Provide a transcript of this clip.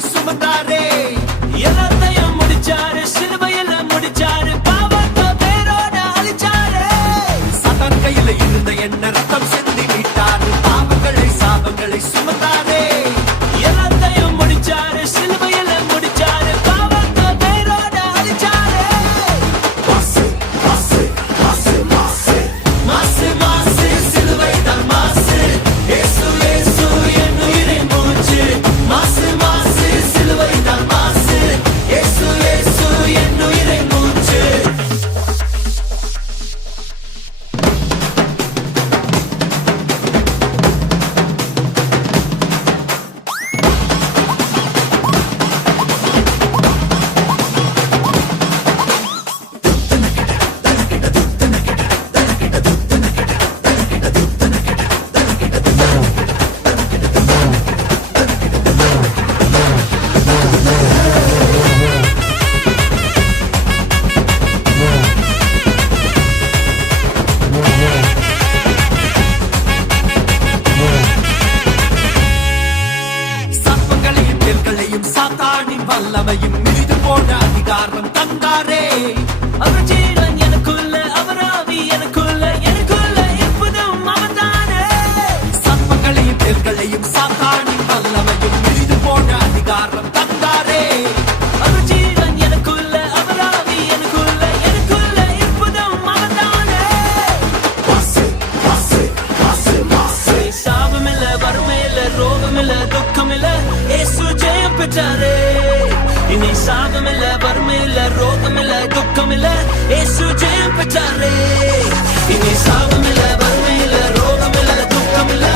பாவங்களை சுமந்தாரே எல்லாத்தையும் முடிச்சாரு சிலுவையில முடிச்சாரு பாவத்தை பேரோட அழிச்சாரு சதான் கையில இருந்த என்ன ரத்தம் சிந்தி மீட்டாரு பாவங்களை சாபங்களை சுமந்தாரே எல்லாத்தையும் முடிச்சாரு சிலுவையில முடிச்சாரு பாவத்தை பேரோட அழிச்சாரு மாசு மாசு மாசு மாசு மாசு மாசு சிலுவைதான் மாசு இயேசு இயேசு என் உயிரின் மூச்சு மாசு மாசு சிலுவைதான் மாசு இயேசு இயேசு என் உயிரின் மூச்சு சர்ப்பங்களையும் தேள்களையும் சாத்தானின் வல்லமையும் மிதித்து போன அதிகாரம் தந்தாரே அவர் ஜீவன் எனக்குள்ள அவர் ஆவி எனக்குள்ள எனக்குள்ள எப்போதும் அவர்தானே சர்ப்பங்களையும் தேள்களையும் சாத்தானின் வல்லமையும் மிதித்து போன அதிகாரம் தந்தாரே அவர் ஜீவன் எனக்குள்ள அவர் ஆவி எனக்குள்ள எனக்குள்ள எப்போதும் அவர்தானே மாசு மாசு மாசு மாசு சாபமில்ல வறுமையில்ல ரோகமில்ல துக்கமில்ல இயேசு ஜெயம் பெற்றாரே இனி சாபமில்ல வறுமையில்ல ரோகமில்ல துக்கமில்ல இயேசு ஜெயம் பெற்றாரே இனி சாபமில்ல வறுமையில்ல ரோகமில்ல துக்கமில்ல